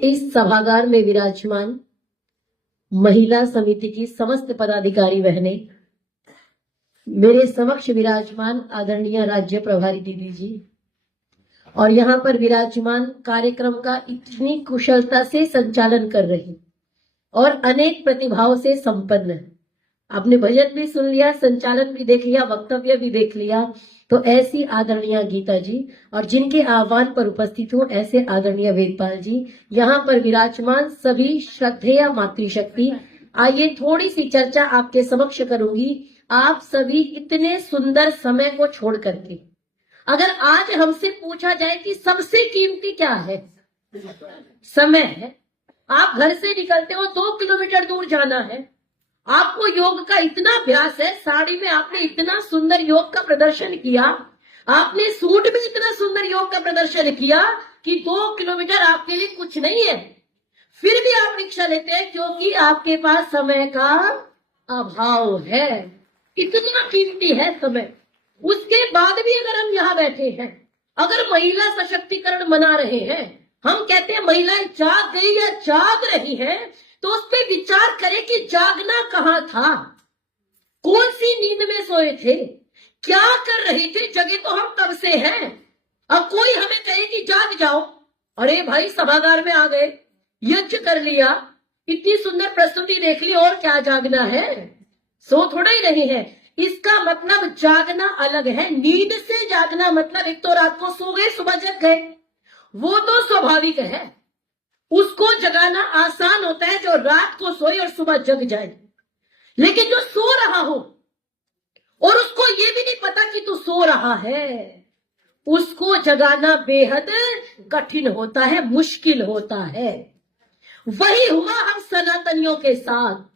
इस सभागार में विराजमान महिला समिति की समस्त पदाधिकारी बहनें, मेरे समक्ष विराजमान आदरणीय राज्य प्रभारी दीदी जी और यहाँ पर विराजमान कार्यक्रम का इतनी कुशलता से संचालन कर रही और अनेक प्रतिभाओं से संपन्न है। आपने भजन भी सुन लिया, संचालन भी देख लिया, वक्तव्य भी देख लिया। तो ऐसी आदरणीय गीता जी और जिनके आह्वान पर उपस्थित हो ऐसे आदरणीय वेदपाल जी, यहाँ पर विराजमान सभी श्रद्धेय मातृशक्ति, आइए थोड़ी सी चर्चा आपके समक्ष करूंगी। आप सभी इतने सुंदर समय को छोड़ करके अगर आज हमसे पूछा जाए कि सबसे कीमती क्या है, समय है। आप घर से निकलते हो, 2 किलोमीटर दूर जाना है, आपको योग का इतना अभ्यास है, साड़ी में आपने इतना सुंदर योग का प्रदर्शन किया, आपने सूट में इतना सुंदर योग का प्रदर्शन किया कि 2 किलोमीटर आपके लिए कुछ नहीं है, फिर भी आप रिक्शा लेते हैं क्योंकि आपके पास समय का अभाव है। इतना कीमती है समय। उसके बाद भी अगर हम यहाँ बैठे हैं, अगर महिला सशक्तिकरण मना रहे हैं, हम कहते हैं महिलाएं जाग गई या जाग रही हैं, तो उस पर विचार करें कि जागना कहाँ था, कौन सी नींद में सोए थे, क्या कर रहे थे। जगे तो हम तब से हैं। अब कोई हमें कहे कि जाग जाओ, अरे भाई सभागार में आ गए, यज्ञ कर लिया, इतनी सुंदर प्रस्तुति देख ली, और क्या जागना है, सो थोड़ा ही नहीं है। इसका मतलब जागना अलग है। नींद से जागना मतलब एक तो रात को सो गए, सुबह जग गए, वो तो स्वाभाविक है, उसको जगाना आसान होता है जो रात को सोए और सुबह जग जाए। लेकिन जो सो रहा हो और उसको ये भी नहीं पता कि तू सो रहा है, उसको जगाना बेहद कठिन होता है, मुश्किल होता है। वही हुआ हम सनातनियों के साथ।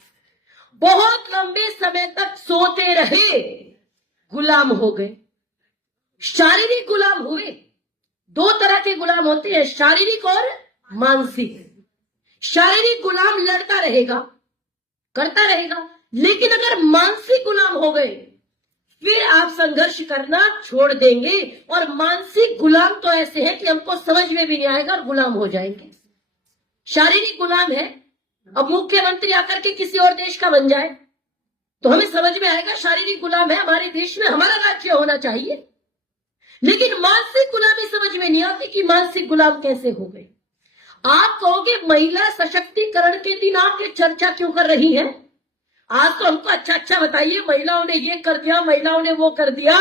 बहुत लंबे समय तक सोते रहे, गुलाम हो गए, शारीरिक गुलाम हुए। 2 तरह के गुलाम होते हैं, शारीरिक और मानसिक। शारीरिक गुलाम लड़ता रहेगा, करता रहेगा, लेकिन अगर मानसिक गुलाम हो गए फिर आप संघर्ष करना छोड़ देंगे। और मानसिक गुलाम तो ऐसे हैं कि हमको समझ में भी नहीं आएगा और गुलाम हो जाएंगे। शारीरिक गुलाम है, अब मुख्यमंत्री आकर के किसी और देश का बन जाए तो हमें समझ में आएगा शारीरिक गुलाम है, हमारे देश में हमारा राज्य होना चाहिए। लेकिन मानसिक गुलामी समझ में नहीं आती कि मानसिक गुलाम कैसे हो गए। आप कहोगे महिला सशक्तिकरण के दिन आप ये चर्चा क्यों कर रही हैं? आज तो हमको अच्छा अच्छा बताइए, महिलाओं ने ये कर दिया, महिलाओं ने वो कर दिया,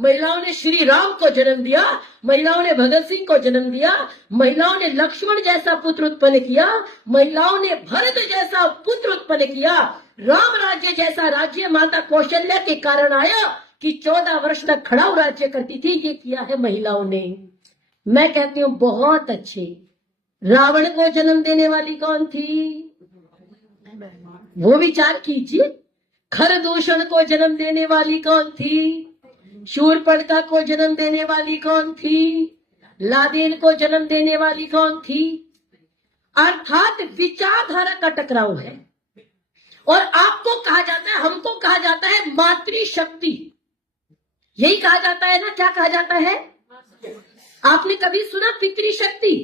महिलाओं ने श्री राम को जन्म दिया, महिलाओं ने भगत सिंह को जन्म दिया, महिलाओं ने लक्ष्मण जैसा पुत्र उत्पन्न किया, महिलाओं ने भरत जैसा पुत्र उत्पन्न किया, राम राज्य जैसा राज्य माता कौशल्या के कारण आया कि 14 वर्ष तक खड़ाऊ राज्य करती थी। ये किया है महिलाओं ने। मैं कहती हूँ बहुत अच्छे। रावण को जन्म देने वाली कौन थी, वो विचार कीजिए। खरदूषण को जन्म देने वाली कौन थी, शूर्पणखा को जन्म देने वाली कौन थी, लादेन को जन्म देने वाली कौन थी। अर्थात विचारधारा का टकराव है। और आपको कहा जाता है, हमको कहा जाता है मातृशक्ति। यही कहा जाता है ना, क्या कहा जाता है? आपने कभी सुना पितृशक्ति?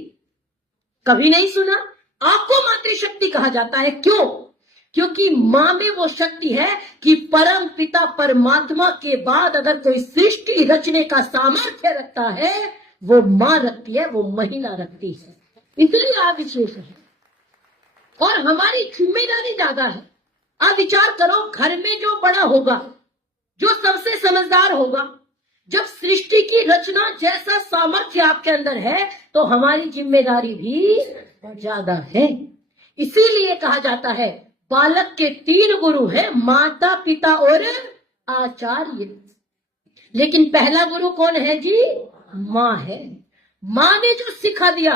कभी नहीं सुना। आपको मातृशक्ति कहा जाता है। क्यों? क्योंकि मां में वो शक्ति है कि परम पिता परमात्मा के बाद अगर कोई सृष्टि रचने का सामर्थ्य रखता है वो मां रखती है, वो महिला रखती है। इसलिए आप विशेष है और हमारी जिम्मेदारी ज्यादा है। आप विचार करो, घर में जो बड़ा होगा, जो सबसे समझदार होगा, जब सृष्टि की रचना जैसा सामर्थ्य आपके अंदर है तो हमारी जिम्मेदारी भी ज्यादा है। इसीलिए कहा जाता है बालक के 3 गुरु हैं, माता पिता और आचार्य। लेकिन पहला गुरु कौन है जी? मां है। मां ने जो सिखा दिया,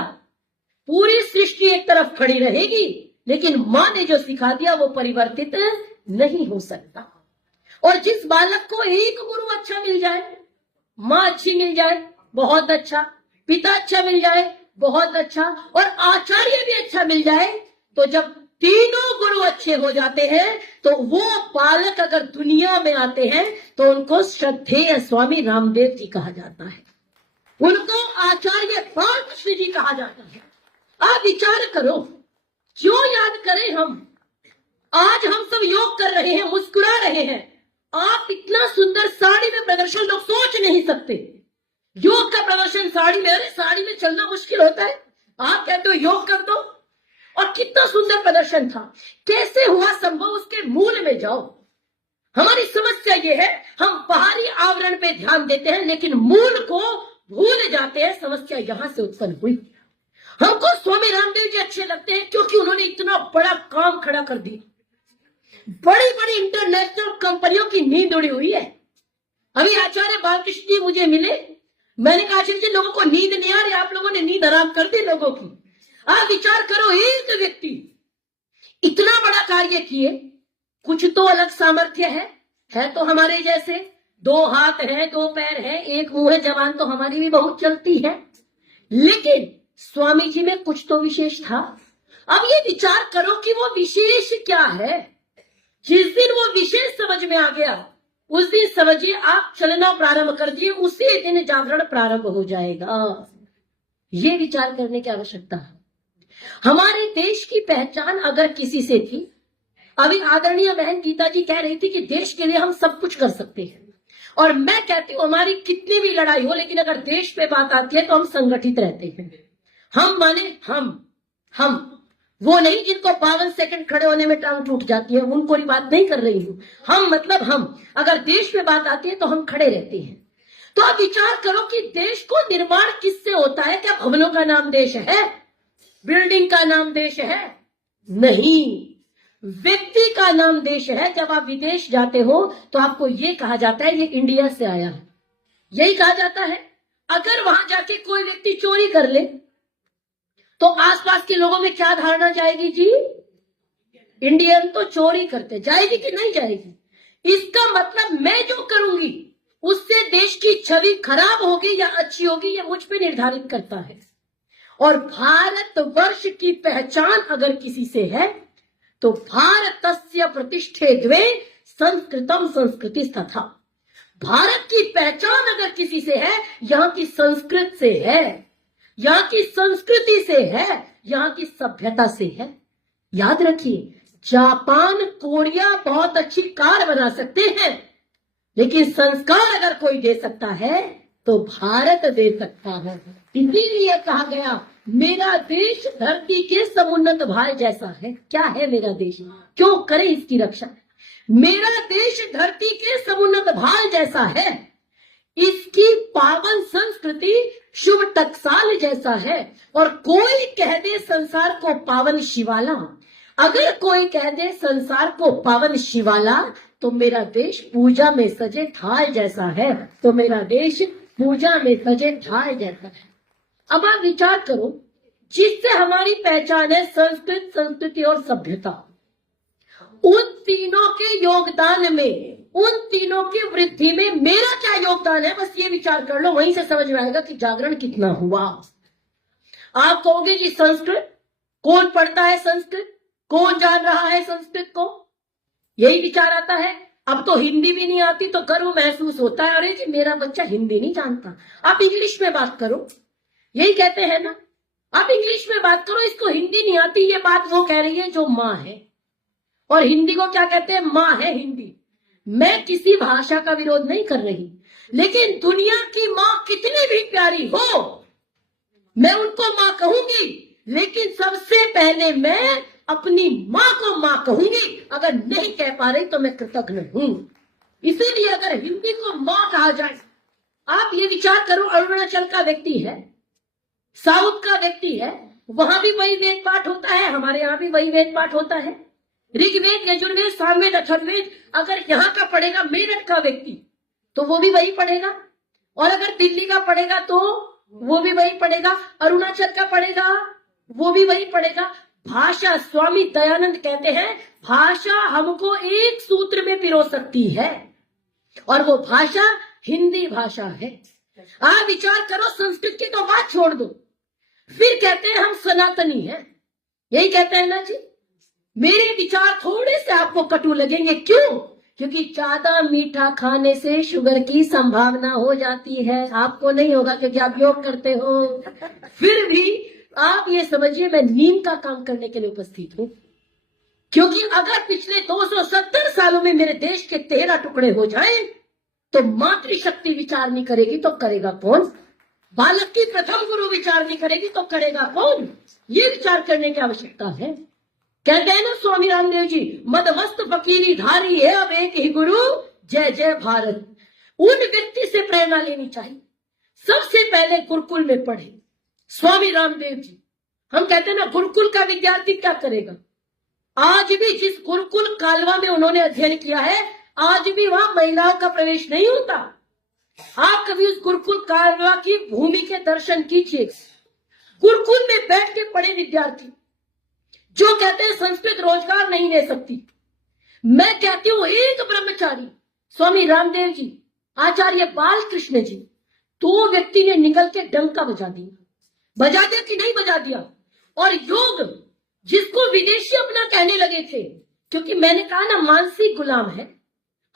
पूरी सृष्टि एक तरफ खड़ी रहेगी, लेकिन मां ने जो सिखा दिया वो परिवर्तित नहीं हो सकता। और जिस बालक को एक गुरु अच्छा मिल जाए, मां अच्छी मिल जाए, बहुत अच्छा, पिता अच्छा मिल जाए, बहुत अच्छा, और आचार्य भी अच्छा मिल जाए, तो जब तीनों गुरु अच्छे हो जाते हैं तो वो बालक अगर दुनिया में आते हैं तो उनको श्रद्धेय स्वामी रामदेव जी कहा जाता है, उनको आचार्य बालकृष्ण जी कहा जाता है। आप विचार करो, क्यों याद करें हम? आज हम सब योग कर रहे हैं, मुस्कुरा रहे हैं। आप इतना सुंदर साड़ी में प्रदर्शन लोग सोच नहीं सकते। योग का प्रदर्शन साड़ी में, अरे साड़ी में चलना मुश्किल होता है, आप कहते हो योग कर दो। और कितना सुंदर प्रदर्शन था, कैसे हुआ संभव, उसके मूल में जाओ। हमारी समस्या ये है, हम बाहरी आवरण पे ध्यान देते हैं लेकिन मूल को भूल जाते हैं। समस्या यहां से उत्पन्न हुई। हमको स्वामी रामदेव जी अच्छे लगते हैं क्योंकि उन्होंने इतना बड़ा काम खड़ा कर दिया। बड़ी बड़ी इंटरनेशनल कंपनियों की नींद उड़ी हुई है। अभी आचार्य बालकृष्ण जी मुझे मिले, मैंने कहा आचार्य जी लोगों को नींद नहीं आ रही, आप लोगों ने नींद हराम कर दी लोगों की। आप विचार करो, एक व्यक्ति इतना बड़ा कार्य किए, कुछ तो अलग सामर्थ्य है तो हमारे जैसे, 2 हाथ है, 2 पैर है, 1 मुंह है, जबान तो हमारी भी बहुत चलती है, लेकिन स्वामी जी में कुछ तो विशेष था। अब ये विचार करो कि वो विशेष क्या है। जिस दिन वो विशेष समझ में आ गया, उस दिन समझिए आप चलना प्रारंभ कर दिए, उसी दिन जागरण प्रारंभ हो जाएगा। ये विचार करने की आवश्यकता है। हमारे देश की पहचान अगर किसी से थी, अभी आदरणीय बहन गीता जी कह रही थी कि देश के लिए हम सब कुछ कर सकते हैं, और मैं कहती हूं हमारी कितनी भी लड़ाई हो, लेकिन अगर देश पे बात आती है तो हम संगठित रहते हैं। हम माने हम वो नहीं जिनको 52 सेकंड खड़े होने में टांग टूट जाती है, उनको बात नहीं कर रही हूं। हम मतलब हम, अगर देश में बात आती है तो हम खड़े रहते हैं। तो आप विचार करो कि देश को निर्माण किससे होता है? क्या भवनों का नाम देश है? बिल्डिंग का नाम देश है? नहीं, व्यक्ति का नाम देश है। जब आप विदेश जाते हो तो आपको ये कहा जाता है ये इंडिया से आया है, यही कहा जाता है। अगर वहां जाके कोई व्यक्ति चोरी कर ले तो आसपास के लोगों में क्या धारणा जाएगी जी? इंडियन तो चोरी करते, जाएगी कि नहीं जाएगी? इसका मतलब मैं जो करूंगी उससे देश की छवि खराब होगी या अच्छी होगी, ये मुझ पे निर्धारित करता है। और भारतवर्ष की पहचान अगर किसी से है तो भारतस्य प्रतिष्ठे द्वे संस्कृतम संस्कृतिस्तथा। भारत की पहचान अगर किसी से है, यहाँ की संस्कृत से है, यहाँ की संस्कृति से है, यहाँ की सभ्यता से है। याद रखिए, जापान कोरिया बहुत अच्छी कार बना सकते हैं, लेकिन संस्कार अगर कोई दे सकता है तो भारत दे सकता है। इसीलिए कहा गया मेरा देश धरती के समुन्नत भार जैसा है। क्या है मेरा देश? क्यों करें इसकी रक्षा? मेरा देश धरती के समुन्नत भार जैसा है, इसकी पावन संस्कृति शुभ टकसाल जैसा है। और कोई कह दे संसार को पावन शिवाला, अगर कोई कह दे संसार को पावन शिवाला, तो मेरा देश पूजा में सजे थाल जैसा है। तो मेरा देश पूजा में सजे थाल जैसा है। अब आप विचार करो, जिससे हमारी पहचान है संस्कृत, संस्कृति और सभ्यता, उन तीनों के योगदान में, उन तीनों की वृद्धि में मेरा क्या योगदान है? बस ये विचार कर लो, वहीं से समझ में आएगा कि जागरण कितना हुआ। आप कहोगे जी संस्कृत कौन पढ़ता है, संस्कृत कौन जान रहा है संस्कृत को? यही विचार आता है। अब तो हिंदी भी नहीं आती तो गर्व महसूस होता है, अरे जी मेरा बच्चा हिंदी नहीं जानता। आप इंग्लिश में बात करो, यही कहते हैं ना, आप इंग्लिश में बात करो, इसको हिंदी नहीं आती। ये बात वो कह रही है जो माँ है, और हिंदी को क्या कहते हैं? माँ है हिंदी। मैं किसी भाषा का विरोध नहीं कर रही, लेकिन दुनिया की माँ कितनी भी प्यारी हो, मैं उनको माँ कहूंगी, लेकिन सबसे पहले मैं अपनी माँ को माँ कहूंगी। अगर नहीं कह पा रही तो मैं कृतज्ञ हूं। इसीलिए अगर हिंदी को माँ कहा जाए, आप ये विचार करो, अरुणाचल का व्यक्ति है, साउथ का व्यक्ति है, वहां भी वही वेद पाठ होता है, हमारे यहाँ भी वही वेद पाठ होता है, ऋग्वेद, यजुर्वेद, सामवेद, अथर्ववेद। अगर यहाँ का पढ़ेगा मेरठ का व्यक्ति तो वो भी वही पढ़ेगा, और अगर दिल्ली का पढ़ेगा तो वो भी वही पढ़ेगा, अरुणाचल का पढ़ेगा वो भी वही पढ़ेगा। भाषा, स्वामी दयानंद कहते हैं, भाषा हमको एक सूत्र में पिरो सकती है, और वो भाषा हिंदी भाषा है। आप विचार करो, संस्कृत की तो बात छोड़ दो, फिर कहते हैं हम सनातनी हैं, यही कहते हैं ना जी। मेरे विचार थोड़े से आपको कटु लगेंगे, क्यों? क्योंकि ज्यादा मीठा खाने से शुगर की संभावना हो जाती है। आपको नहीं होगा क्योंकि आप योग करते हो, फिर भी आप ये समझिए मैं नीम का काम करने के लिए उपस्थित हूं, क्योंकि अगर पिछले 270 सालों में मेरे देश के 13 टुकड़े हो जाएं, तो मातृशक्ति विचार नहीं करेगी तो करेगा कौन? बालक की प्रथम गुरु विचार नहीं करेगी तो करेगा कौन? ये विचार करने की आवश्यकता है। कहते हैं ना स्वामी रामदेव जी, मदमस्त फकीरी धारी है अब एक ही गुरु, जय जय भारत। उन व्यक्ति से प्रेरणा लेनी चाहिए, सबसे पहले गुरुकुल में पढ़े। स्वामी रामदेव जी, हम कहते हैं ना गुरुकुल का विद्यार्थी क्या करेगा? आज भी जिस गुरुकुल कालवा में उन्होंने अध्ययन किया है, आज भी वहां महिलाओं का प्रवेश नहीं होता। आप कभी उस गुरुकुल कालवा की भूमि के दर्शन कीजिए। गुरुकुल में बैठ के पढ़े विद्यार्थी जो कहते हैं संस्कृत रोजगार नहीं दे सकती। मैं कहती हूं एक ब्रह्मचारी स्वामी रामदेव जी, आचार्य बालकृष्ण जी, दो व्यक्ति ने निकल के डंका बजा दिया कि नहीं बजा दिया। और योग जिसको विदेशी अपना कहने लगे थे, क्योंकि मैंने कहा ना मानसिक गुलाम है,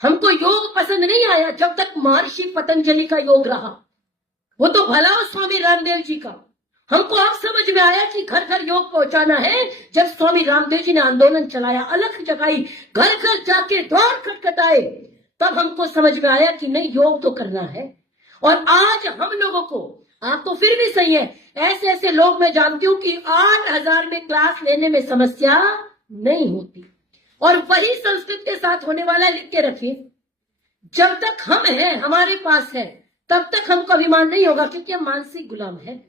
हमको योग पसंद नहीं आया जब तक महर्षि पतंजलि का योग रहा। वो तो भला हो स्वामी रामदेव जी का, हमको अब समझ में आया कि घर घर योग पहुंचाना है। जब स्वामी रामदेव जी ने आंदोलन चलाया, अलख जगाई, घर घर जाके द्वार खटखटाए, तब हमको समझ में आया कि नहीं, योग तो करना है। और आज हम लोगों को, आप तो फिर भी सही है, ऐसे ऐसे लोग मैं जानती हूं कि 8,000 में क्लास लेने में समस्या नहीं होती। और वही संस्कृत के साथ होने वाला लिख के रखिए, जब तक हम हैं, हमारे पास है, तब तक हमको अभिमान नहीं होगा, क्योंकि हम मानसिक गुलाम है।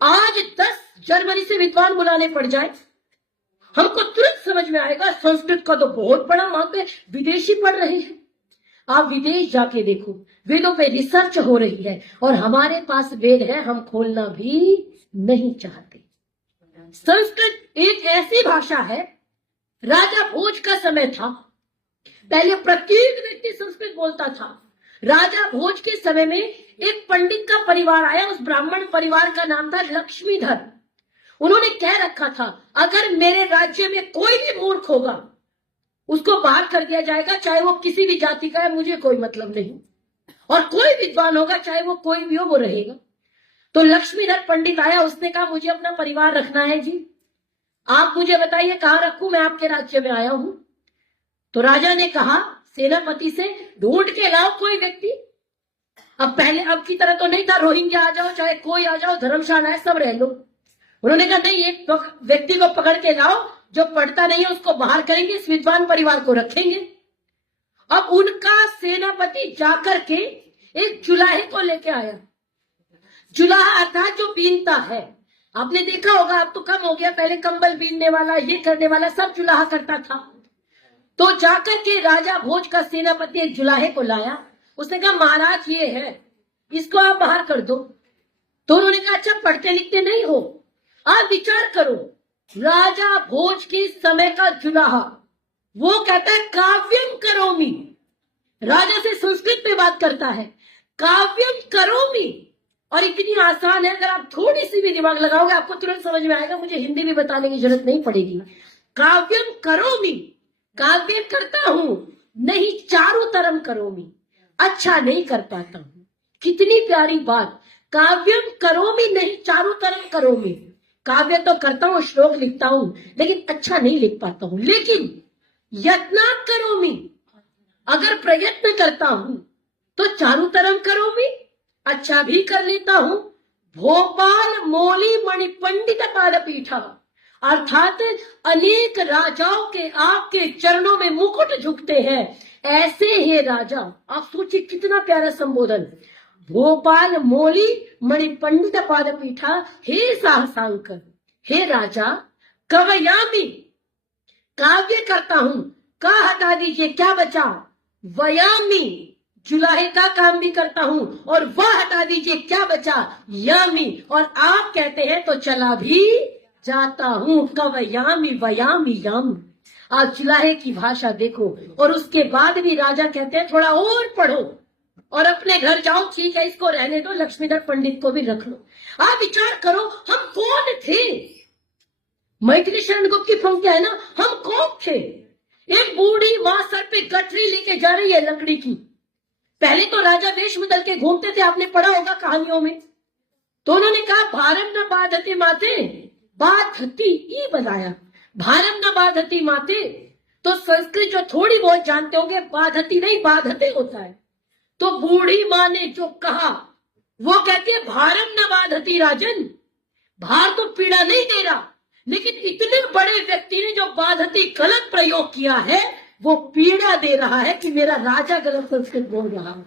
आज 10 जनवरी से विद्वान बुलाने पड़ जाए, हमको तुरंत समझ में आएगा संस्कृत का तो बहुत बड़ा वहां पे विदेशी पढ़ रहे हैं। आप विदेश जाके देखो, वेदों पे रिसर्च हो रही है, और हमारे पास वेद है, हम खोलना भी नहीं चाहते। संस्कृत एक ऐसी भाषा है, राजा भोज का समय था, पहले प्रत्येक व्यक्ति संस्कृत बोलता था। राजा भोज के समय में एक पंडित का परिवार आया, उस ब्राह्मण परिवार का नाम था लक्ष्मीधर। उन्होंने कह रखा था, अगर मेरे राज्य में कोई भी मूर्ख होगा उसको बाहर कर दिया जाएगा, चाहे वो किसी भी जाति का है, मुझे कोई मतलब नहीं। और कोई विद्वान होगा, चाहे वो कोई भी हो, वो रहेगा। तो लक्ष्मीधर पंडित आया, उसने कहा मुझे अपना परिवार रखना है जी, आप मुझे बताइए कहां रखूं, मैं आपके राज्य में आया हूं। तो राजा ने कहा सेनापति से, ढूंढ के लाओ कोई व्यक्ति। अब की तरह तो नहीं था, रोहिंग्या आ जाओ, चाहे कोई आ जाओ, धर्मशाला है, सब रह लो। उन्होंने कहा नहीं, एक व्यक्ति को पकड़ के लाओ, जो पढ़ता नहीं है उसको बाहर करेंगे, इस विद्वान परिवार को रखेंगे। अब उनका सेनापति जाकर के एक जुलाहे को लेके आया। जुलाहा अर्थात जो बीनता है, आपने देखा होगा, अब तो कम हो गया, पहले कंबल बीनने वाला, ये करने वाला सब जुलाहा करता था। तो जाकर के राजा भोज का सेनापति एक जुलाहे को लाया। उसने कहा महाराज ये है, इसको आप बाहर कर दो। तो उन्होंने कहा अच्छा पढ़ते लिखते नहीं हो, आप विचार करो, राजा भोज के समय का जुलाहा, वो कहता है काव्यम करोमि, राजा से संस्कृत में बात करता है, काव्यम करोमि। और इतनी आसान है, अगर आप थोड़ी सी भी दिमाग लगाओगे आपको तुरंत समझ में आएगा, मुझे हिंदी भी बताने की जरूरत नहीं पड़ेगी। काव्यम करोमि, काव्य करता हूं, नहीं चारुतरम करोमि, अच्छा नहीं कर पाता हूं। कितनी प्यारी बात, काव्यम करोमि नहीं चारुतरम करोमि। काव्य तो करता हूं, श्लोक लिखता हूं, लेकिन अच्छा नहीं लिख पाता हूं। लेकिन यत्ना करोमि, अगर प्रयत्न करता हूं तो चारुतरम करोमि, अच्छा भी कर लेता हूं। भोपाल मोली मणि पंडित पादपीठा, अर्थात अनेक राजाओं के आपके चरणों में मुकुट झुकते हैं, ऐसे हे राजा। आप सोचिए कितना प्यारा संबोधन, भोपाल मोली मणि पंडित पादपीठा, हे साहसांकर, हे राजा, कवयामी, काव्य करता हूं, का हटा दीजिए, क्या बचा, वयामी, जुलाहे का काम भी करता हूं, और वह हटा दीजिए, क्या बचा, यामी, और आप कहते हैं तो चला भी जाता हूं, कवयामी वयामी यामी। आप जुलाहे की भाषा देखो। और उसके बाद भी राजा कहते हैं थोड़ा और पढ़ो और अपने घर जाओ, ठीक है इसको रहने दो, लक्ष्मीधर पंडित को भी रख लो। आप विचार करो, हम कौन थे? मैथिली शरण गुप्त की पंक्तियां है ना, हम कौन थे? एक बूढ़ी मां सर पे गठरी लेके जा रही है लकड़ी की। पहले तो राजा वेश बदल के घूमते थे, आपने पढ़ा होगा कहानियों में। तो उन्होंने कहा भारम न बाधते माते, बाधती ई बनाया, भारम न बाधती माते। तो संस्कृत जो थोड़ी बहुत जानते होंगे, बाधती नहीं बाधते होता है। तो बूढ़ी माँ ने जो कहा वो कहती है भारम न बाधती राजन, भार तो पीड़ा नहीं दे रहा, लेकिन इतने बड़े व्यक्ति ने जो बाधती गलत प्रयोग किया है वो पीड़ा दे रहा है कि मेरा राजा गलत संस्कृत बोल रहा है।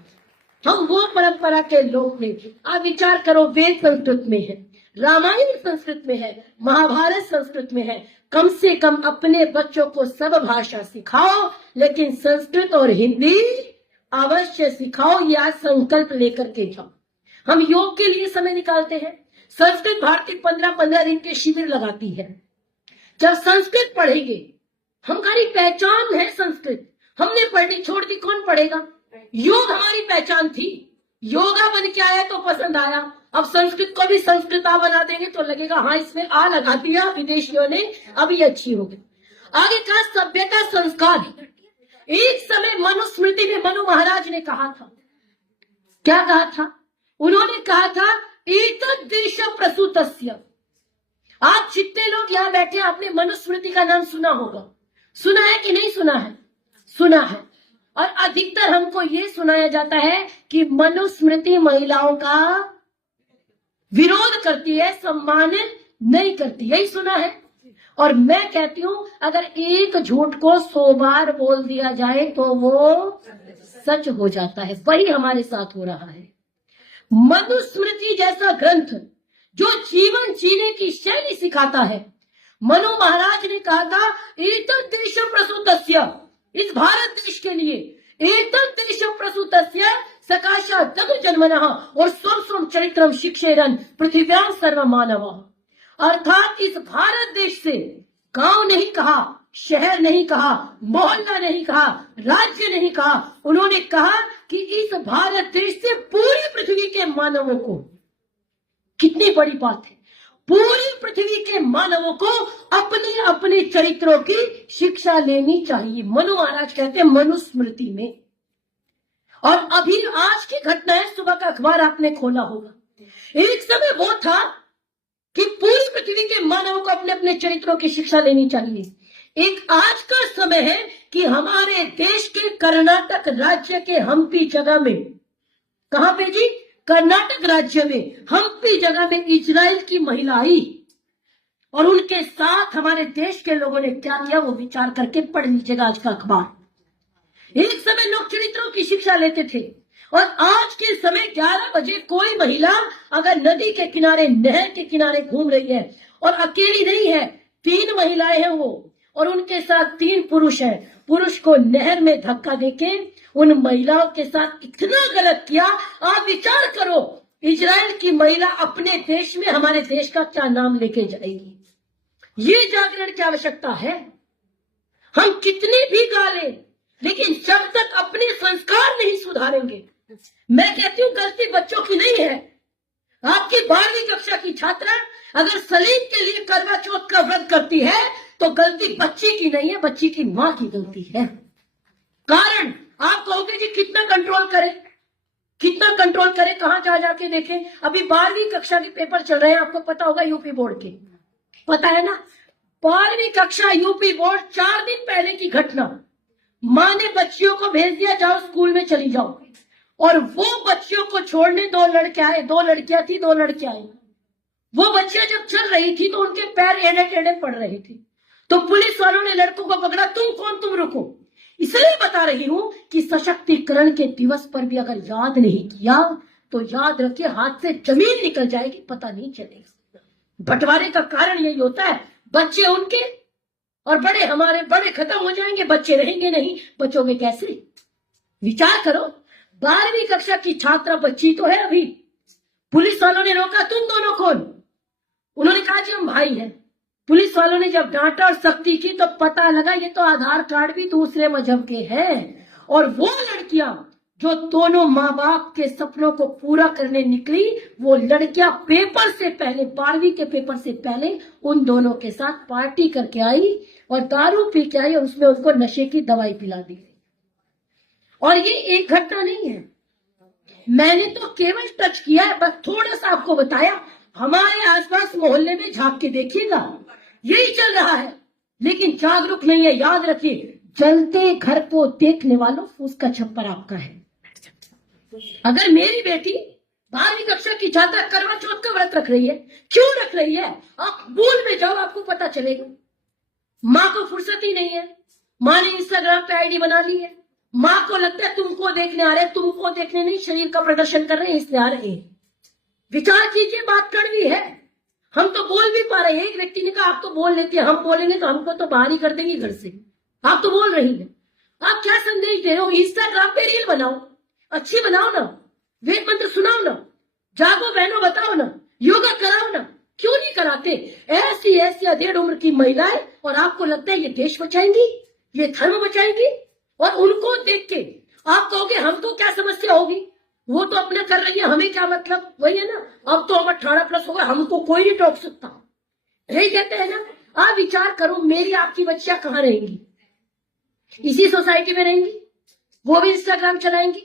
हम वो परंपरा के लोग हैं। आप विचार करो, वेद संस्कृत में है, रामायण संस्कृत में है, महाभारत संस्कृत में है। कम से कम अपने बच्चों को सब भाषा सिखाओ, लेकिन संस्कृत और हिंदी अवश्य सिखाओ। या संकल्प लेकर के जाओ। हम योग के लिए समय निकालते हैं। संस्कृत भारती 15-15 दिन के शिविर लगाती है। जब संस्कृत पढ़ेंगे, हमारी पहचान है संस्कृत, हमने पढ़नी छोड़ दी, कौन पढ़ेगा? योग हमारी पहचान थी, योगा बन के आया तो पसंद आया। अब संस्कृत को भी संस्कृता बना देंगे तो लगेगा हाँ इसमें आ लगा दिया विदेशियों ने, अब ये अच्छी हो गई। आगे कहा सभ्यता संस्कार। एक समय मनुस्मृति में मनु महाराज ने कहा था, क्या कहा था? उन्होंने कहा था एतद् देश प्रसूतस्य। आप जितने लोग यहाँ बैठे आपने मनुस्मृति का नाम सुना होगा, सुना है कि नहीं सुना है? सुना है। और अधिकतर हमको ये सुनाया जाता है कि मनुस्मृति महिलाओं का विरोध करती है, सम्मानित नहीं करती, यही सुना है। और मैं कहती हूं अगर एक झूठ को 100 बार बोल दिया जाए तो वो सच हो जाता है। वही हमारे साथ हो रहा है। मनुस्मृति जैसा ग्रंथ जो जीवन जीने की शैली सिखाता है, मनु महाराज ने कहा था एतद् देशं प्रसूतस्य, इस भारत देश के लिए एतद् देशं प्रसूतस्य सकाशात् जगत् जन्मनः और स्वं स्वं चरित्रम शिक्षेरन् पृथिव्यां सर्व मानवः। अर्थात इस भारत देश से गांव नहीं कहा, शहर नहीं कहा, मोहल्ला नहीं कहा, राज्य नहीं कहा, उन्होंने कहा कि इस भारत देश से पूरी पृथ्वी के मानवों को, कितनी बड़ी बात है, पूरी पृथ्वी के मानवों को अपने अपने चरित्रों की शिक्षा लेनी चाहिए। मनु महाराज कहते हैं मनुस्मृति में। और अभी आज की घटना है, सुबह का अखबार आपने खोला होगा, एक समय वो था कि पूरी पृथ्वी के मानवों को अपने अपने चरित्रों की शिक्षा लेनी चाहिए। एक आज का समय है कि हमारे देश के कर्नाटक राज्य के हम्पी जगह में, कहां पे जी? कर्नाटक राज्य में हम्पी जगह में इजराइल की महिला आई और उनके साथ हमारे देश के लोगों ने क्या किया वो विचार करके पढ़ लीजिएगा आज का अखबार। एक समय लोग चरित्रों की शिक्षा लेते थे और आज के समय 11 बजे कोई महिला अगर नदी के किनारे, नहर के किनारे घूम रही है और अकेली नहीं है, 3 महिलाएं हैं वो और उनके साथ 3 पुरुष हैं, पुरुष को नहर में धक्का देके उन महिलाओं के साथ इतना गलत किया। आप विचार करो, इजराइल की महिला अपने देश में हमारे देश का क्या नाम लेके जाएगी? ये जागरण की आवश्यकता है। हम कितनी भी गा लें, लेकिन जब तक अपने संस्कार नहीं सुधारेंगे, मैं कहती हूँ गलती बच्चों की नहीं है। आपकी 12वीं कक्षा की छात्रा अगर सलीम के लिए करवा चौथ का व्रत करती है तो गलती बच्ची की नहीं है, बच्ची की मां की गलती है। कारण आप कहोगे जी कितना कंट्रोल करें, कितना कंट्रोल करें, कहां जा जाके देखें। अभी 12वीं कक्षा के पेपर चल रहे हैं, आपको पता होगा, यूपी बोर्ड के, पता है ना? 12वीं कक्षा यूपी बोर्ड, 4 दिन पहले की घटना। मां ने बच्चियों को भेज दिया जाओ स्कूल में चली जाओ, और वो बच्चियों को छोड़ने 2 लड़के आए, 2 लड़कियां थी, 2 लड़के आए। वो बच्चियां जब चल रही थी तो उनके पैर एड़े टेढ़े पड़ रहे थे, तो पुलिस वालों ने लड़कों को पकड़ा, तुम कौन, तुम रुको। इसलिए बता रही हूं कि सशक्तिकरण के दिवस पर भी अगर याद नहीं किया तो याद रखिए हाथ से जमीन निकल जाएगी, पता नहीं चलेगा। बंटवारे का कारण यही होता है, बच्चे उनके और बड़े हमारे, बड़े खत्म हो जाएंगे, बच्चे रहेंगे नहीं, बचोगे कैसे? विचार करो, 12वीं कक्षा की छात्रा बच्ची तो है अभी, पुलिस वालों ने रोका, तुम दोनों कौन? उन्होंने कहा जी हम भाई हैं। पुलिस वालों ने जब डांटा और सख्ती की तो पता लगा ये तो आधार कार्ड भी दूसरे मजहब के हैं। और वो लड़कियां जो दोनों माँ बाप के सपनों को पूरा करने निकली, वो लड़कियां पेपर से पहले, 12वीं के पेपर से पहले उन दोनों के साथ पार्टी करके आई और दारू पी के आई और उसमें उनको नशे की दवाई पिला दी। और ये एक घटना नहीं है, मैंने तो केवल टच किया है, बस थोड़ा सा आपको बताया हमारे आसपास मोहल्ले में झांक के देखिएगा, यही चल रहा है, लेकिन जागरूक नहीं है। याद रखिए, जलते घर को देखने वालों उसका छप्पर आपका है। अगर मेरी बेटी 12वीं कक्षा की छात्रा करवा चौथ का व्रत रख रही है, क्यों रख रही है? आप भूल में जाओ, आपको पता चलेगा। माँ को फुर्सत ही नहीं है, माँ ने इंस्टाग्राम पे आईडी बना ली है, माँ को लगता है तुमको देखने आ रहे, तुमको देखने नहीं, शरीर का प्रदर्शन कर रहे हैं, इसलिए आ रहे हैं। विचार कीजिए, बात कड़वी है। हम तो बोल भी पा रहे हैं। एक व्यक्ति ने कहा आप तो बोल लेते हैं, हम बोलेंगे तो हमको तो बाहर ही कर देंगे घर से। आप तो बोल रही हैं, आप क्या संदेश दे रहे हो? इंस्टाग्राम पे रील बनाओ, अच्छी बनाओ ना, वेद मंत्र सुनाओ ना, जागो बहनों बताओ ना, योगा कराओ ना, क्यों नहीं कराते? ऐसी ऐसी अधेड़ उम्र की महिलाएं, और आपको लगता है ये देश बचाएंगी, ये धर्म बचाएंगी? और उनको देख के आप कहोगे हमको क्या समस्या होगी, वो तो अपना कर रही है, हमें क्या मतलब? वही है ना, अब तो हम 18+ हो गए, हमको कोई नहीं टोक सकता। यही कहते हैं ना। आप विचार करो, मेरी आपकी बच्चियां कहाँ रहेंगी? इसी सोसाइटी में रहेंगी, वो भी इंस्टाग्राम चलाएंगी,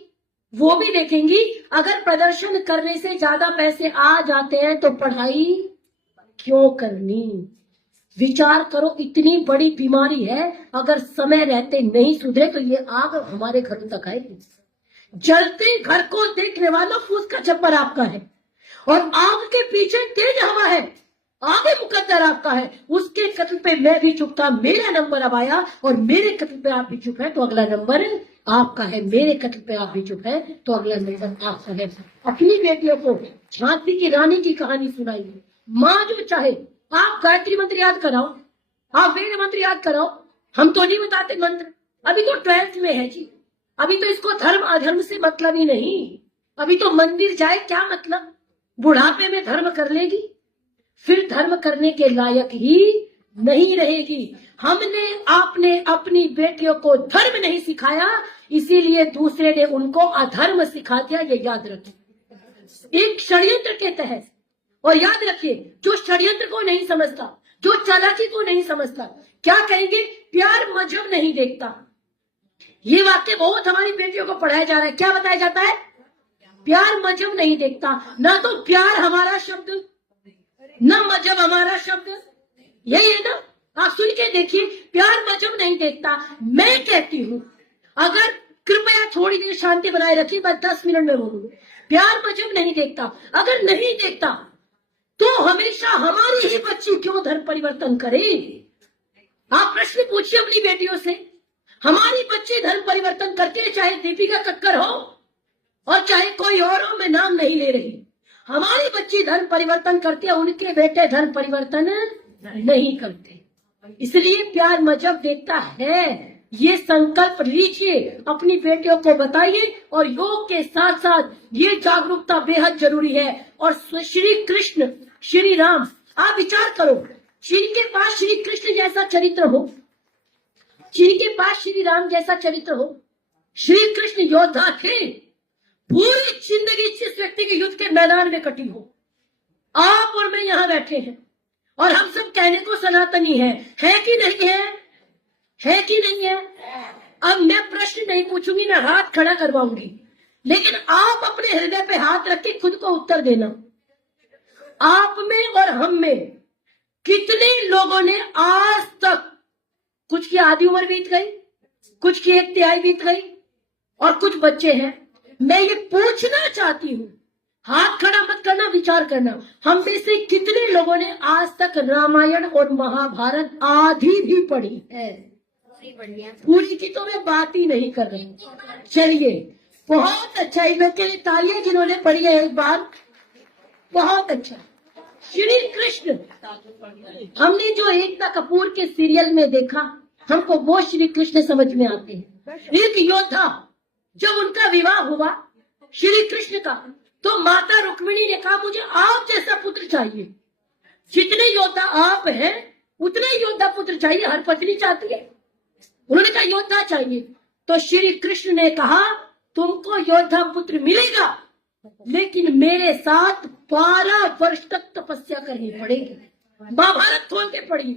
वो भी देखेंगी। अगर प्रदर्शन करने से ज्यादा पैसे आ जाते हैं तो पढ़ाई क्यों करनी? विचार करो, इतनी बड़ी बीमारी है, अगर समय रहते नहीं सुधरे तो ये आग हमारे घरों तक आएगी। जलते घर को देखने वाला फूस का छप्पर आपका है, और आग के पीछे तेज हवा है, आगे मुकद्दर आपका है। उसके कत्ल पे मैं भी चुप था, मेरा नंबर अब आया, और मेरे कत्ल पे आप भी चुप है तो अगला नंबर आपका है। मेरे कत्ल पे आप भी चुप है तो अगला नंबर आपका है। अपनी बेटियों को झांसी की रानी की कहानी सुनाइए। माँ जो चाहे, आप गायत्री मंत्र याद कराओ, आप वेद मंत्र याद कराओ, हम तो नहीं बताते मंत्र। अभी तो 12th में है जी, अभी तो इसको धर्म अधर्म से मतलब ही नहीं। अभी तो मंदिर जाए क्या मतलब? बुढ़ापे में धर्म कर लेगी, फिर धर्म करने के लायक ही नहीं रहेगी। हमने आपने अपनी बेटियों को धर्म नहीं सिखाया, इसीलिए दूसरे ने उनको अधर्म सिखा दिया। ये याद रखिए, एक षड्यंत्र के तहत। और याद रखिए, जो षड्यंत्र को नहीं समझता, जो चालाकी को नहीं समझता, क्या कहेंगे? प्यार मजहब नहीं देखता। ये वाक्य बहुत हमारी बेटियों को पढ़ाया जा रहा है। क्या बताया जाता है? प्यार मजहब नहीं देखता। ना तो प्यार हमारा शब्द, ना मजहब हमारा शब्द, यही है ना। आप सुन के देखिए, प्यार मजहब नहीं देखता। मैं कहती हूं, अगर कृपया थोड़ी देर शांति बनाए रखिए, बस 10 मिनट में बोलूंगी। प्यार मजहब नहीं देखता, अगर नहीं देखता तो हमेशा हमारी ही बच्ची क्यों धर्म परिवर्तन करे? आप प्रश्न पूछिए अपनी बेटियों से। हमारी बच्ची धर्म परिवर्तन करती है, चाहे दीपिका कक्कर हो और चाहे कोई और हो, मैं नाम नहीं ले रही। हमारी बच्ची धर्म परिवर्तन करती है, उनके बेटे धर्म परिवर्तन नहीं करते। इसलिए प्यार मजहब देखता है। ये संकल्प लीजिए, अपनी बेटियों को बताइए, और योग के साथ साथ ये जागरूकता बेहद जरूरी है। और श्री कृष्ण, श्री राम, आप विचार करो, जिनके पास श्री कृष्ण जैसा चरित्र हो, जिनके पास श्री राम जैसा चरित्र हो। श्री कृष्ण योद्धा थे, पूरी जिंदगी जिस व्यक्ति के युद्ध के मैदान में कटी हो। आप और मैं यहाँ बैठे हैं, और हम सब कहने को सनातनी है कि नहीं है? है कि नहीं है? अब मैं प्रश्न नहीं पूछूंगी, मैं हाथ खड़ा करवाऊंगी, लेकिन आप अपने हृदय पे हाथ रख के खुद को उत्तर देना। आप में और हम में कितने लोगों ने आज तक, कुछ की आधी उम्र बीत गई, कुछ की 1/3 बीत गई, और कुछ बच्चे हैं। मैं ये पूछना चाहती हूँ, हाथ खड़ा मत करना, विचार करना, हम में से कितने लोगों ने आज तक रामायण और महाभारत आधी भी पढ़ी है? पूरी की तो मैं बात ही नहीं कर रही। चलिए, बहुत अच्छा, इधर के लिए तालियां जिन्होंने पढ़ी है एक बार, बहुत अच्छा। श्री कृष्ण, हमने जो एकता कपूर के सीरियल में देखा, हमको वो श्री कृष्ण समझ में आते हैं। एक योद्धा, जब उनका विवाह हुआ श्री कृष्ण का, तो माता रुक्मिणी ने कहा मुझे आप जैसा पुत्र चाहिए। जितने योद्धा आप हैं उतने योद्धा पुत्र चाहिए, हर पत्नी चाहती है। उन्होंने कहा योद्धा चाहिए, तो श्री कृष्ण ने कहा तुमको योद्धा पुत्र मिलेगा, लेकिन मेरे साथ 12 वर्ष तक तपस्या करनी पड़ेगी। महाभारत खोल के पढ़ी,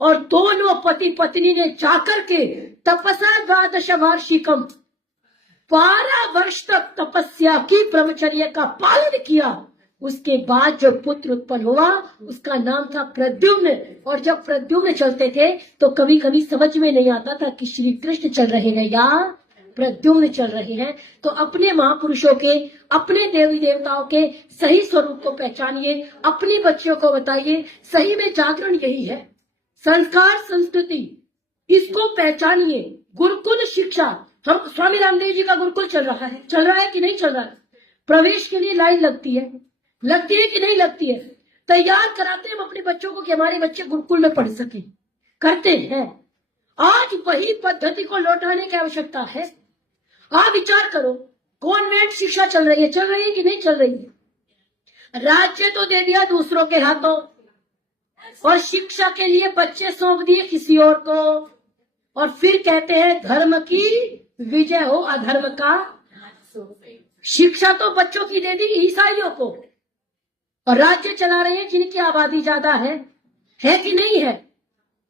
और दोनों पति पत्नी ने जाकर के तपस्या 12 वार्षिकम 12 वर्ष तक तपस्या की, ब्रह्मचर्य का पालन किया। उसके बाद जो पुत्र उत्पन्न हुआ उसका नाम था प्रद्युम्न। और जब प्रद्युम्न चलते थे तो कभी कभी समझ में नहीं आता था कि श्री कृष्ण चल रहे हैं या प्रद्युम्न चल रहे हैं। तो अपने महापुरुषों के, अपने देवी देवताओं के सही स्वरूप को पहचानिए, अपने बच्चों को बताइए। सही में जागरण यही है, संस्कार संस्कृति, इसको पहचानिए। गुरुकुल शिक्षा, हम स्वामी रामदेव जी का गुरुकुल चल रहा है कि नहीं चल रहा है? प्रवेश के लिए लाइन लगती है कि नहीं लगती है? तैयार कराते हैं हम अपने बच्चों को कि हमारे बच्चे गुरुकुल में पढ़ सके, करते हैं। आज वही पद्धति को लौटाने की आवश्यकता है। आप विचार करो, कॉन्वेंट शिक्षा चल रही है कि नहीं चल रही है? राज्य तो दे दिया दूसरों के हाथों और शिक्षा के लिए बच्चे सौंप दिए किसी और को, और फिर कहते हैं धर्म की विजय हो अधर्म का। शिक्षा तो बच्चों की दे दी ईसाइयों को, और राज्य चला रहे हैं जिनकी आबादी ज्यादा है कि नहीं है?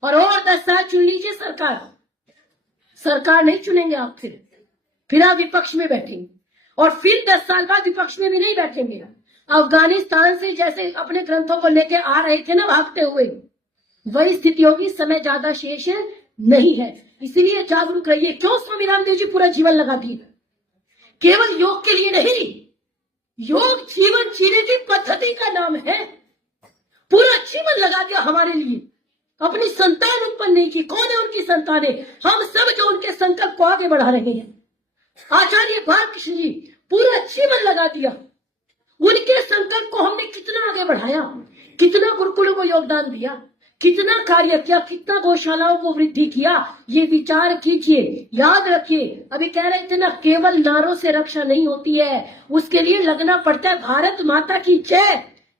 और 10 साल चुन लीजिए सरकार नहीं चुनेंगे आप, फिर आप विपक्ष में बैठेंगे, और फिर 10 साल बाद विपक्ष में भी नहीं बैठेंगे। अफगानिस्तान से जैसे अपने ग्रंथों को लेके आ रहे थे ना भागते हुए, वही स्थिति होगी। समय ज्यादा शेष नहीं है, इसलिए जागरूक रहिए। क्यों स्वामी रामदेव जी पूरा जीवन लगा दिए? केवल योग के लिए नहीं, योग जीवन जीने की पद्धति का नाम है। पूरा जीवन लगा दिया हमारे लिए, अपनी संतान उत्पन्न नहीं की। कौन है उनकी संतानें? हम सब जो उनके संकल्प को आगे बढ़ा रहे हैं। आचार्य बालकृष्ण जी पूरा जीवन लगा दिया, उनके संकल्प को हमने कितना आगे बढ़ाया, कितना गुरुकुलों को योगदान दिया, कितना कार्य किया, कितना गौशालाओं को वृद्धि किया। ये विचार कीजिए, याद रखिए। अभी कह रहे थे ना, केवल नारों से रक्षा नहीं होती है, उसके लिए लगना पड़ता है। भारत माता की जय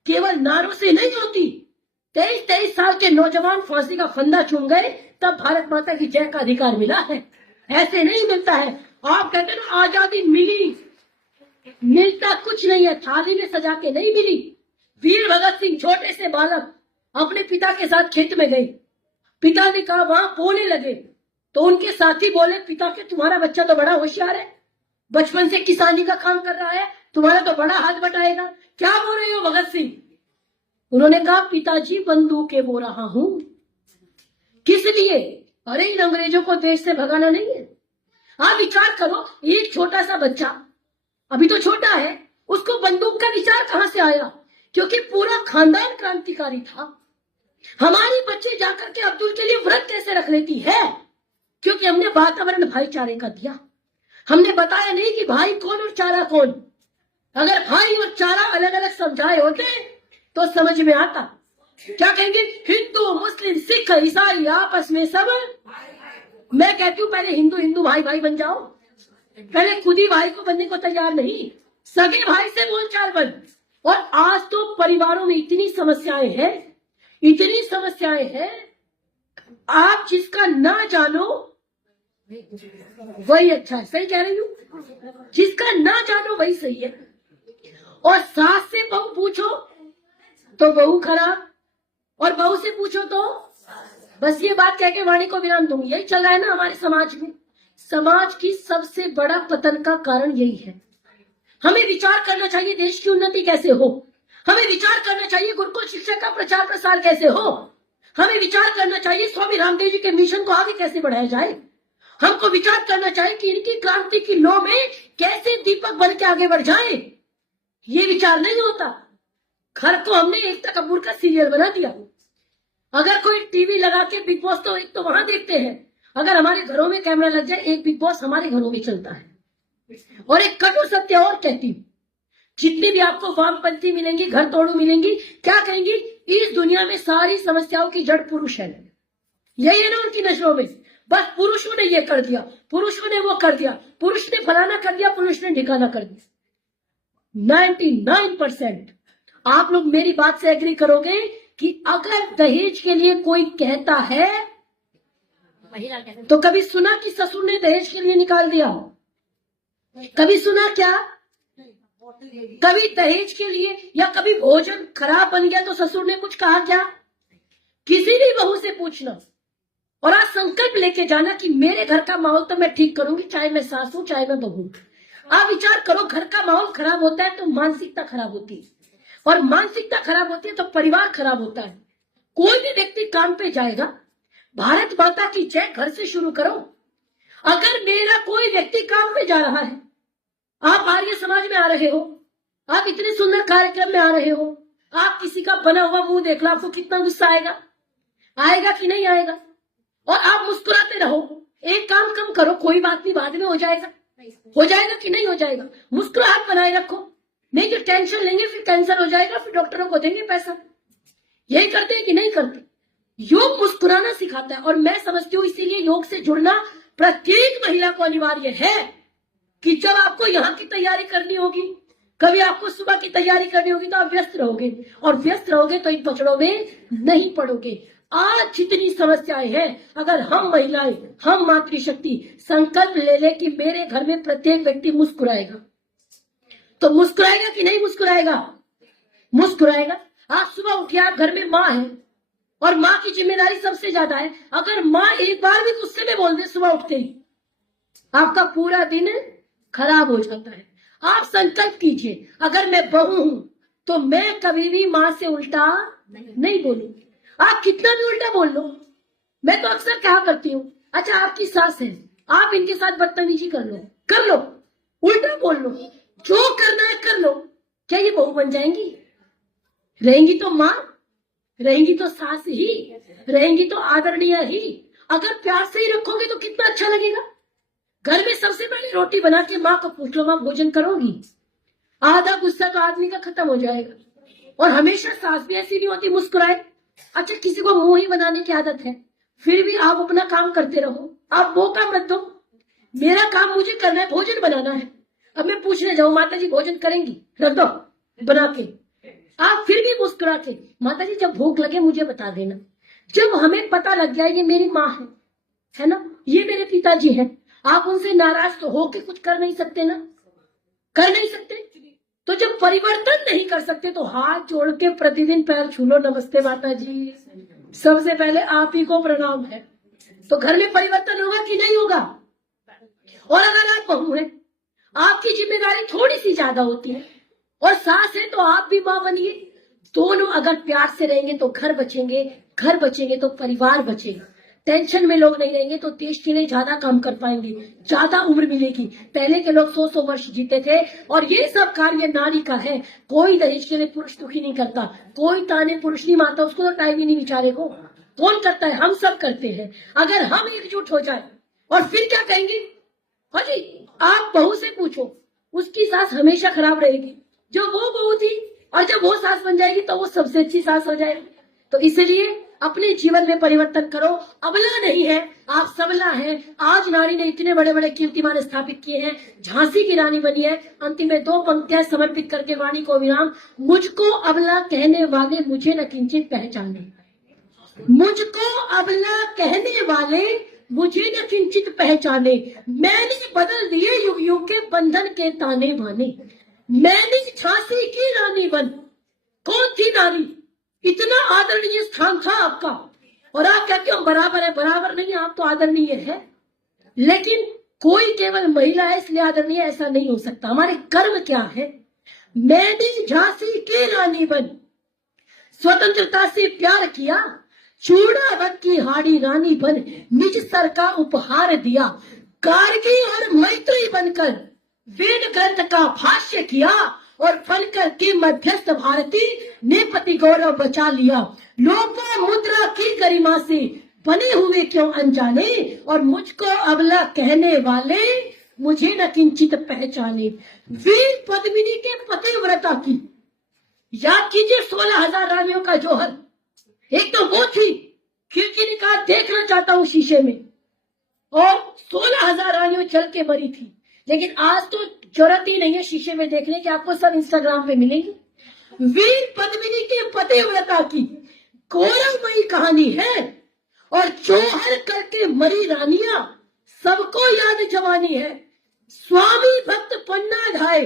केवल नारों से नहीं होती। 23 साल के नौजवान फांसी का फंदा चूम गए, तब भारत माता की जय का अधिकार मिला है, ऐसे नहीं मिलता है। आप कहते हैं ना आजादी मिली, मिलता कुछ नहीं है, थाली में सजा के नहीं मिली। वीर भगत सिंह छोटे से बालक अपने पिता के साथ खेत में गए, पिता ने कहा वहां बोने लगे, तो उनके साथी बोले पिता के तुम्हारा बच्चा तो बड़ा होशियार है, बचपन से किसानी का काम कर रहा है, तुम्हारा तो बड़ा हाथ बटाएगा। क्या बोल रहे हो भगत सिंह? उन्होंने कहा पिताजी बंदूकें बो रहा हूं। किस लिए? अरे इन अंग्रेजों को देश से भगाना नहीं है। आप विचार करो, एक छोटा सा बच्चा, अभी तो छोटा है, उसको बंदूक का विचार कहां से आया? क्योंकि पूरा खानदान क्रांतिकारी था। हमारे बच्चे जाकर के अब्दुल के लिए व्रत कैसे रख लेती है? क्योंकि हमने वातावरण भाईचारे का दिया। हमने बताया नहीं कि भाई कौन और चारा कौन। अगर भाई और चारा अलग अलग समझाए होते तो समझ में आता। क्या कहेंगे? हिंदू मुस्लिम सिख ईसाई आपस में सब। मैं कहती हूँ पहले हिंदू भाई भाई बन जाओ। पहले खुद ही भाई को बनने को तैयार नहीं, सगे भाई से बोलचाल बन। और आज तो परिवारों में इतनी समस्याएं हैं, आप जिसका ना जानो वही अच्छा है। सही कह रही हूँ? जिसका ना जानो वही सही है। और सास से बहू पूछो तो बहू खराब, और बहू से पूछो तो बस। ये बात कह के वाणी को विराम दूंगी। यही चल रहा है ना हमारे समाज में। समाज की सबसे बड़ा पतन का कारण यही है। हमें विचार करना चाहिए देश की उन्नति कैसे हो, हमें विचार करना चाहिए गुरुकुल शिक्षा का प्रचार प्रसार कैसे हो, हमें विचार करना चाहिए स्वामी रामदेव जी के मिशन को आगे कैसे बढ़ाया जाए। हमको विचार करना चाहिए कि इनकी क्रांति की लौ में कैसे दीपक बन के आगे बढ़ जाए। ये विचार नहीं होता। घर को हमने एकता कपूर का सीरियल बना दिया। अगर कोई टीवी लगा के बिग बॉस तो एक तो वहां देखते हैं, अगर हमारे घरों में कैमरा लग जाए, एक बिग बॉस हमारे घरों में चलता है। और एक कटु सत्य और कहती हूं, जितनी भी आपको वामपंथी मिलेंगी, घर तोड़ू मिलेंगी, क्या कहेंगी? इस दुनिया में सारी समस्याओं की जड़ पुरुष है। यही है ना उनकी नजरों में। बस पुरुषों ने ये कर दिया, पुरुषों ने वो कर दिया, पुरुष ने फलाना कर दिया, पुरुष ने ढिकाना कर दिया। 99% आप लोग मेरी बात से एग्री करोगे कि अगर दहेज के लिए कोई कहता है, तो कभी सुना कि ससुर ने दहेज के लिए निकाल दिया? कभी सुना क्या? कभी दहेज के लिए या कभी भोजन खराब बन गया तो ससुर ने कुछ कहा क्या? किसी भी बहू से पूछना और आज संकल्प लेके जाना कि मेरे घर का माहौल तो मैं ठीक करूंगी, चाहे मैं सास हूं चाहे मैं बहू। आप विचार करो, घर का माहौल खराब होता है तो मानसिकता खराब होती है। और मानसिकता खराब होती है तो परिवार खराब होता है। कोई भी व्यक्ति काम पे जाएगा, भारत माता की जय घर से शुरू करो। अगर मेरा कोई व्यक्ति काम पे जा रहा है, आप आर्य समाज में आ रहे हो, आप इतने सुंदर कार्यक्रम में आ रहे हो, आप किसी का बना हुआ मुंह देख लो, आपको कितना गुस्सा आएगा? आएगा कि नहीं आएगा? और आप मुस्कुराते रहो, एक काम कम करो, कोई बात नहीं, बाद में हो जाएगा। हो जाएगा कि नहीं हो जाएगा? मुस्कुराहट बनाए रखो, नहीं तो टेंशन लेंगे, फिर कैंसर हो जाएगा, फिर डॉक्टरों को देंगे पैसा। यही करते हैं कि नहीं करते? योग मुस्कुराना सिखाता है, और मैं समझती हूँ इसीलिए योग से जुड़ना प्रत्येक महिला को अनिवार्य है कि जब आपको यहाँ की तैयारी करनी होगी, कभी आपको सुबह की तैयारी करनी होगी, तो आप व्यस्त रहोगे, और व्यस्त रहोगे तो इन पचड़ों में नहीं पड़ोगे। आज जितनी समस्याएं हैं, अगर हम महिलाएं, हम मातृशक्ति संकल्प ले ले कि मेरे घर में प्रत्येक व्यक्ति मुस्कुराएगा, तो मुस्कुराएगा कि नहीं मुस्कुराएगा? मुस्कुराएगा। आज सुबह उठिए, आप घर में माँ है, और माँ की जिम्मेदारी सबसे ज्यादा है। अगर माँ एक बार भी गुस्से में बोल दे सुबह उठते ही, आपका पूरा दिन खराब हो जाता है। आप संकल्प कीजिए, अगर मैं बहू हूं तो मैं कभी भी माँ से उल्टा नहीं बोलूंगी। आप कितना भी उल्टा बोल लो। मैं तो अक्सर क्या करती हूँ, अच्छा आपकी सास है, आप इनके साथ बदतमीजी कर लो, उल्टा बोल लो, जो करना है कर लो। क्या ये बहू बन जाएंगी? रहेंगी तो माँ, रहेंगी तो सास ही, रहेंगी तो आदरणीय ही। अगर प्यार से ही रखोगे तो कितना अच्छा लगेगा। घर में सबसे पहले रोटी बना के माँ को पूछ लो, माँ भोजन करोगी? आधा गुस्सा तो आदमी का खत्म हो जाएगा। और हमेशा सास भी ऐसी नहीं होती मुस्कुराए। अच्छा, किसी को मुंह ही बनाने की आदत है, फिर भी आप अपना काम करते रहो, आप वो काम मत दो। मेरा काम मुझे करना है, भोजन बनाना है। अब मैं पूछने जाऊं, माता जी भोजन करेंगी? रख दो बना के। आप फिर भी मुस्कुरा के, माता जी जब भूख लगे मुझे बता देना। जब हमें पता लग गया ये मेरी माँ है ना, ये मेरे पिताजी है, आप उनसे नाराज तो होके कुछ कर नहीं सकते ना, कर नहीं सकते। तो जब परिवर्तन नहीं कर सकते तो हाथ जोड़ के प्रतिदिन पैर छू लो, नमस्ते माता जी, सबसे पहले आप ही को प्रणाम है। तो घर में परिवर्तन होगा कि नहीं होगा? और अगर आप बहू हैं, आपकी जिम्मेदारी थोड़ी सी ज्यादा होती है, और सास है तो आप भी माँ बनिए। दोनों अगर प्यार से रहेंगे तो घर बचेंगे, घर बचेंगे तो परिवार बचेगा। टेंशन में लोग नहीं रहेंगे तो देश के लिए ज्यादा काम कर पाएंगे, ज्यादा उम्र मिलेगी। पहले के लोग 100-100 वर्ष जीते थे, और ये सब कार्य नारी का है। कोई दहेज के लिए पुरुष दुखी नहीं करता, कोई ताने पुरुष नहीं मारता, उसको तो टाइम ही नहीं बेचारे को। कौन करता है? हम सब करते हैं। अगर हम एकजुट हो जाए, और फिर क्या कहेंगे? हाँ जी, आप बहू से पूछो, उसकी सास हमेशा खराब रहेगी। जो वो बहू थी, और जब वो सास बन जाएगी तो वो सबसे अच्छी सास हो जाएगी। तो इसलिए अपने जीवन में परिवर्तन करो। अबला नहीं है, आप सबला हैं। आज नारी ने इतने बड़े बड़े कीर्तिमान स्थापित किए हैं, झांसी की रानी बनी है। अंतिम में 2 पंक्तियां समर्पित करके वाणी को विराम। मुझको अबला कहने वाले मुझे न किंचित पहचाने, मुझको अबला कहने वाले मुझे न किंचित पहचाने। मैंने बदल दिए युग युग के बंधन के ताने बाने। मैंने झांसी की रानी बन। कौन थी नारी? इतना आदरणीय स्थान था आपका, और आप कहते हो बराबर है। बराबर नहीं, आप तो आदरणीय है, लेकिन कोई केवल महिला है इसलिए आदरणीय, ऐसा नहीं हो सकता। हमारे कर्म क्या है? मैंने झांसी की रानी बन, स्वतंत्रता से प्यार किया, चूड़ावत की हाड़ी रानी बन निज सर का उपहार दिया। कारगिल और मैत्री बनकर वेद ग्रंथ का भाष्य किया, और फलकर के मध्यस्थ भारती ने पति गौरव बचा लिया। लोपा मुद्रा की गरिमा से बने हुए क्यों अनजाने, और मुझको अबला कहने वाले मुझे न किंचित पहचाने। वीर पद्मिनी के पतिव्रता की याद कीजिए, 16,000 रानियों का जौहर। एक तो वो थी, खिड़की ने कहा देखना चाहता हूं शीशे में, और 16,000 रानियों चल के मरी थी। लेकिन आज तो जरूरत ही नहीं है शीशे में देखने की, आपको सब इंस्टाग्राम पे मिलेंगे। वीर पद्मिनी के पतिव्रता की गौरवमयी कहानी है, और जौहर करके मरी रानियां सबको याद जवानी है। स्वामी भक्त पन्ना ढाए,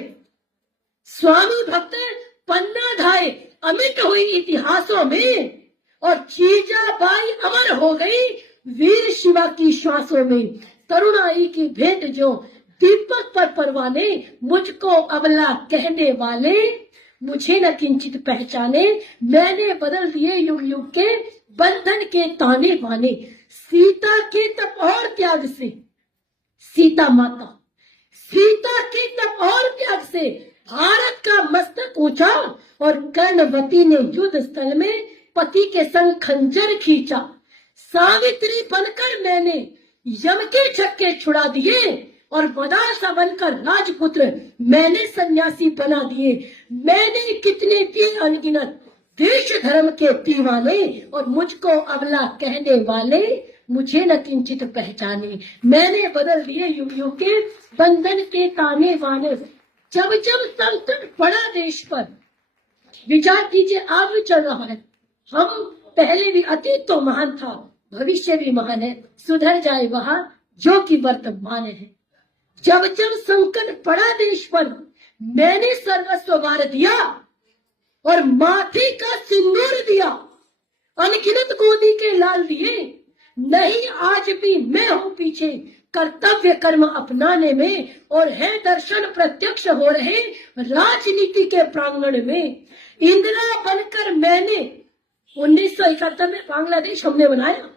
स्वामी भक्त पन्ना ढाए अमिट हुई इतिहासों में, और जीजाबाई अमर हो गई वीर शिवा की श्वासों में। तरुणाई की भेंट जो दीपक पर परवाने, मुझको अबला कहने वाले मुझे न किंचित पहचाने, मैंने बदल दिए युग युग के बंधन के ताने बाने। सीता के तप और त्याग से, सीता माता, सीता के तप और त्याग से भारत का मस्तक ऊंचा, और कर्णवती ने युद्ध स्थल में पति के संग खंजर खींचा। सावित्री बनकर मैंने यम के छक्के छुड़ा दिए, और मदारसा बनकर राजपुत्र मैंने सन्यासी बना दिए। मैंने कितने दिए अनगिनत देश धर्म के दीवाने, और मुझको अबला कहने वाले मुझे न किंचित पहचाने। मैंने बदल दिए युग युग के बंधन के ताने बाने। जब जब संकट पड़ा देश पर, विचार कीजिए आज भी चल रहा है। हम पहले भी, अतीत तो महान था, भविष्य भी महान है, सुधर जाए वहां जो कि वर्तमान है। जब जब संकट पड़ा देश पर, मैंने सर्वस्व वार दिया और माथे का सिंदूर दिया। अनगिनत गोदी के लाल दिए, नहीं आज भी मैं हूं पीछे कर्तव्य कर्म अपनाने में, और है दर्शन प्रत्यक्ष हो रहे राजनीति के प्रांगण में। इंदिरा बनकर मैंने 1971 में बांग्लादेश हमने बनाया।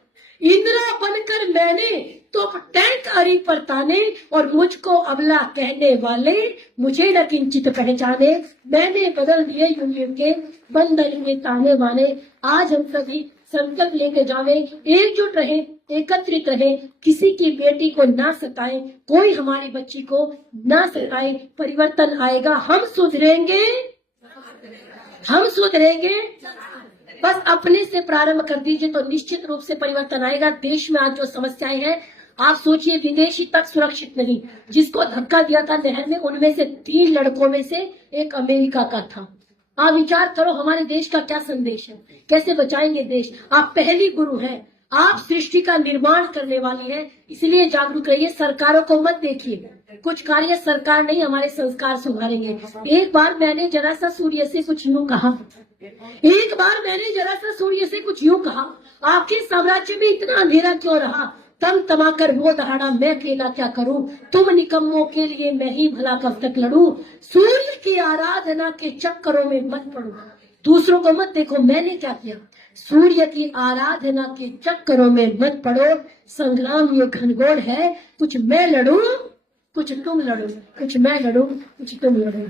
इंदिरा बनकर मैंने तो टैंक अरी पर ताने, और मुझको अबला कहने वाले मुझे न किंचित पहचाने। मैंने बदल दिए युग युग के बंधन के ताने बाने। आज हम सभी संकल्प लेके जावे, एकजुट रहे, एकत्रित रहे, किसी की बेटी को ना सताए, कोई हमारी बच्ची को ना सताए। परिवर्तन आएगा, हम सुधरेंगे, हम सुधरेंगे। बस अपने से प्रारंभ कर दीजिए तो निश्चित रूप से परिवर्तन आएगा। देश में आज जो समस्याएं हैं, आप सोचिए, विदेशी तक सुरक्षित नहीं। जिसको धक्का दिया था नहर में, उनमें से 3 लड़कों में से एक अमेरिका का था। आप विचार करो हमारे देश का क्या संदेश है, कैसे बचाएंगे देश। आप पहली गुरु हैं, आप सृष्टि का निर्माण करने वाली है, इसलिए जागरूक रहिए। सरकारों को मत देखिए, कुछ कार्य सरकार नहीं, हमारे संस्कार सुधारेंगे। एक बार मैंने जरा सा सूर्य से कुछ यूं कहा, एक बार मैंने जरा सा सूर्य से कुछ यूं कहा, आखिर साम्राज्य में इतना अंधेरा क्यों रहा। तम तमाकर वो दहाड़ा मैं अकेला क्या करूं, तुम निकम्मों के लिए मैं ही भला कब तक लड़ूं। सूर्य की आराधना के चक्करों में मत पड़ो, दूसरों को मत देखो मैंने क्या किया। सूर्य की आराधना के चक्करों में मत पड़ो। संग्राम ये घनघोर है, कुछ मैं लड़ूं, कुछ तुम लड़ो, कुछ मैं लड़ूं, कुछ तुम लड़ो।